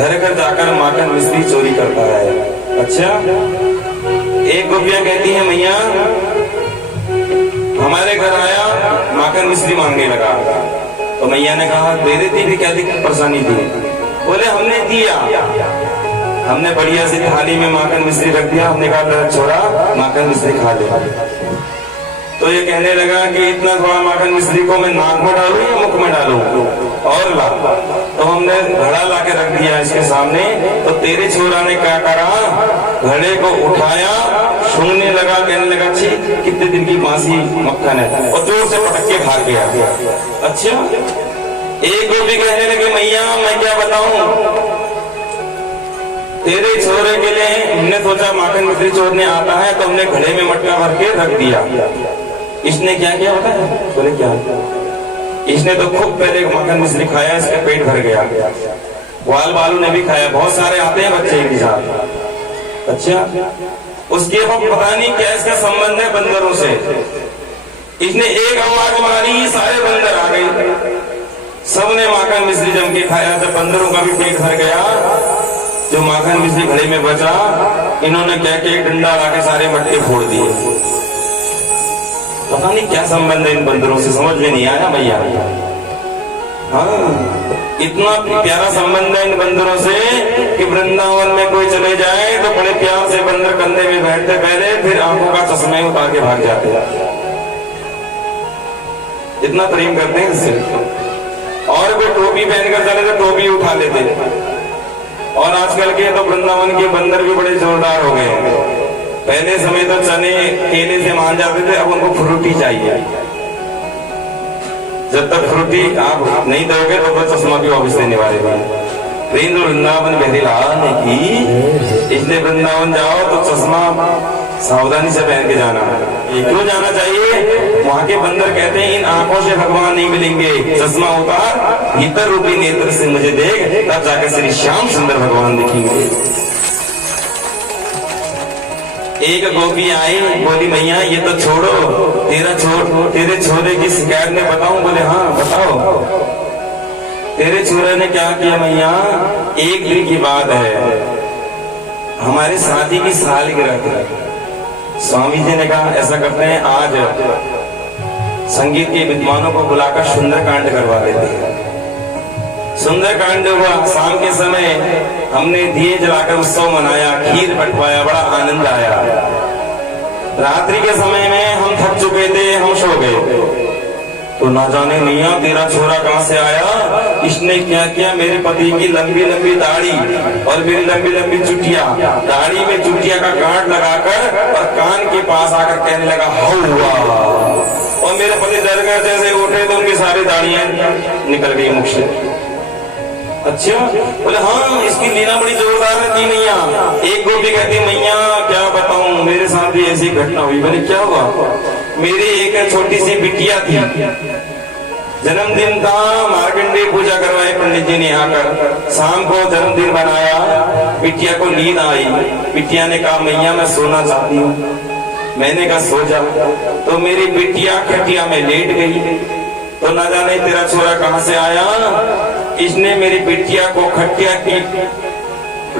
घर घर जाकर माखन मिश्री चोरी करता है। अच्छा, एक गोपियां कहती है मैया हमारे घर आया माखन मिश्री मांगने लगा, तो मैया ने कहा दे देती थी, क्या दिक्कत परेशानी थी? बोले हमने दिया, हमने बढ़िया सी थाली में माखन मिश्री रख दिया, हमने कहा छोड़ा माखन मिश्री खा ले। तो ये कहने लगा कि इतना थोड़ा माखन मिश्री को मैं नाक में डालूं या मुख में डालूं, और ला। तो हमने घड़ा ला के रख दिया इसके सामने, तो तेरे छोरा ने क्या करा, घड़े को उठाया, सूंघने लगा, कहने लगा छी कितने दिन की बासी मक्खन है, और जोर से पटक के भाग गया। अच्छा, एक गोपी कहने लगे मैया मैं क्या बताऊं, तेरे छोरे के लिए हमने सोचा माखन मिश्री चोरने आता है, तो हमने घड़े में मटका भर के रख दिया। इसने क्या किया होता है? बोले क्या? इसने तो खूब पहले माखन मिश्री खाया, इसका पेट भर गया। ग्वाल बालू ने भी खाया, बहुत सारे आते हैं बच्चे एक साथ। अच्छा, उसके बाद पता नहीं क्या इसका संबंध है बंदरों से। इसने एक आवाज मारी, सारे बंदर आ गए, सबने माखन मिश्री जम के खाया। जब बंदरों का भी पेट भर गया, जो माखन मिश्री घड़े में बचा, इन्होंने क्या किया, डंडा लाके सारे मटके फोड़ दिए। पता नहीं क्या संबंध है इन बंदरों से, समझ में नहीं आया भैया। हाँ, इतना प्यारा संबंध है इन बंदरों से कि वृंदावन में कोई चले जाए तो बड़े प्यार से बंदर कंधे में बैठते पहले, फिर आंखों का चश्मे उतार के भाग जाते हैं। इतना प्रेम करते हैं इससे। और कोई टोपी पहनकर चले तो टोपी उठा लेते। और आजकल के तो वृंदावन के बंदर भी बड़े जोरदार हो गए हैं। पहले समय तो चने केले से मान जाते थे, अब उनको फ्रूटी चाहिए। जब तक फ्रूटी आप नहीं दोगे तो चश्मा भी वापस देने वाले हैं। वृंदावन बिहारी लाल की, इसलिए वृंदावन जाओ तो चश्मा सावधानी से पहन के जाना। क्यों जाना चाहिए? वहां के बंदर कहते हैं इन आंखों से भगवान नहीं मिलेंगे, चश्मा उतार, भीतर रूपी नेत्र से मुझे देख, तब जाकर श्री श्याम सुंदर भगवान दिखेंगे। एक गोपी आई, बोली मैया ये तो छोड़ो, तेरे छोरे की शिकायत में बताऊं? बोले हाँ बताओ। तेरे छोरे ने क्या किया मैया? एक दिन की बात है, हमारे शादी की सालगिरह थी। स्वामी जी ने कहा ऐसा करते हैं, आज संगीत के विद्वानों को बुलाकर सुंदरकांड करवा देते हैं। सुंदरकांड हुआ। शाम के समय हमने दिए जलाकर उत्सव मनाया, खीर बंटवाया, बड़ा आनंद आया। रात्रि के समय में हम थक चुके थे, हम सो गए। तो ना जाने मियां तेरा छोरा कहां से आया, इसने क्या किया, मेरे पति की लंबी लंबी दाढ़ी और मेरी लंबी लंबी चुटिया, दाढ़ी में चुटिया का गांठ लगाकर और कान के पास आकर कहने लगा हुआ। और मेरे पति डर गए, जैसे उठे तो उनकी सारी दाढ़ियां निकल गई मुख से। अच्छा, बोले हाँ इसकी लीला बड़ी जोरदार है मैया। एक गोपी कहती मैया क्या बताऊं, मेरे साथ भी ऐसी घटना हुई। बोले क्या हुआ? मेरी एक छोटी सी बिटिया थी, जन्मदिन था, मार्कंडेय पूजा करवाए पंडित जी ने आकर। शाम को जन्मदिन बनाया, बिटिया को नींद आई। बिटिया ने कहा मैया मैं सोना चाहती हूँ। मैंने कहा सो जा। तो मेरी बिटिया खटिया में लेट गई। तो ना जाने तेरा छोरा कहां से आया, इसने मेरी बिटिया को खटिया की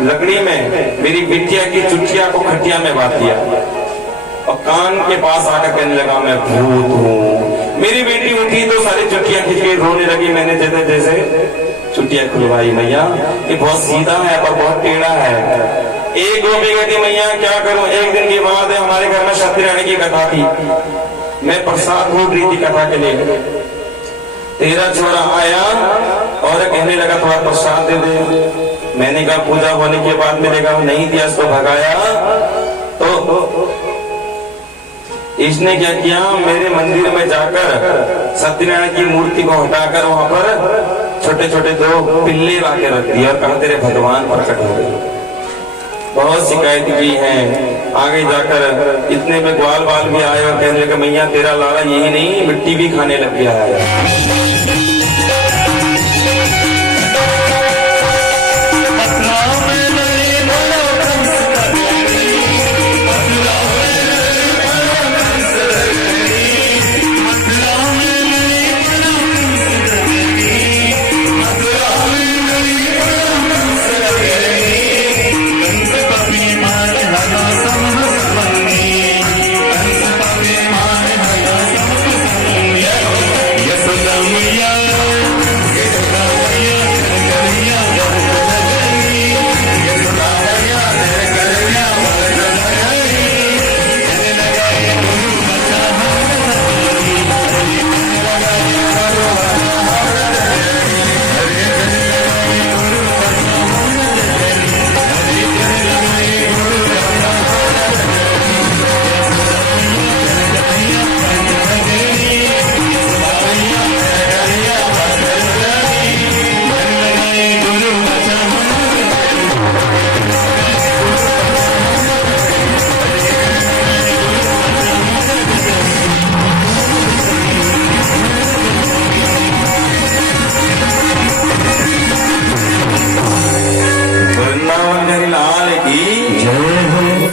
लकड़ी में, मेरी बिटिया की चुटिया को खटिया में बांध दिया और कान के पास आकर कहने लगा मैं भूत हूँ। मेरी बेटी उठी तो सारी चुटिया खींच के रोने लगी। मैंने जैसे जैसे चुटिया खुलवाई। मैया ये बहुत सीधा है पर बहुत टेढ़ा है। एक गोपी कहती मैया क्या करूं? एक दिन की बात है, हमारे घर में सत्यनारायण की कथा थी। मैं प्रसाद ढूंढ रही थी कथा के लिए। तेरा छोरा आया और कहने लगा थोड़ा प्रसाद दे दे। मैंने कहा पूजा होने के बाद मिलेगा, नहीं दिया तो भगाया। तो इसने क्या किया, मेरे मंदिर में जाकर सत्यनारायण की मूर्ति को हटाकर वहां पर छोटे छोटे दो पिल्ले लाके रख दिए और कहा तेरे भगवान प्रकट हो गए। बहुत शिकायत की है। आगे जाकर इतने में ग्वाल बाल भी आए और कहने लगे मैया तेरा लाला यही नहीं मिट्टी भी खाने लग गया है।